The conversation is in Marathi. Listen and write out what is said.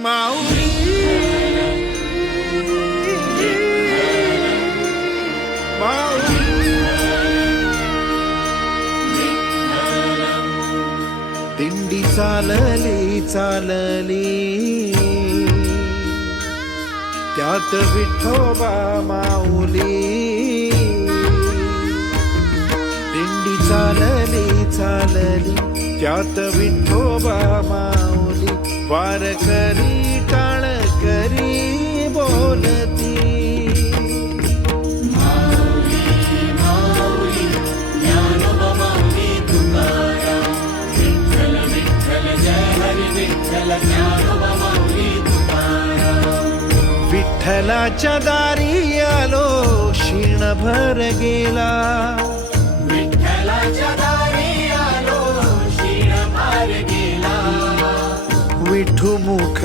माऊली माऊली दिंडी चालली चालली त्यात विठोबा माऊली दिंडी चालली चालली त्यात विठोबा माऊली वारकरी टाळकरी बोलती विठ्ठलाच्या दारी आलो क्षीणभर गेला विठ्ठलाच्या दारी आलो क्षीणभर गेला विठू मुख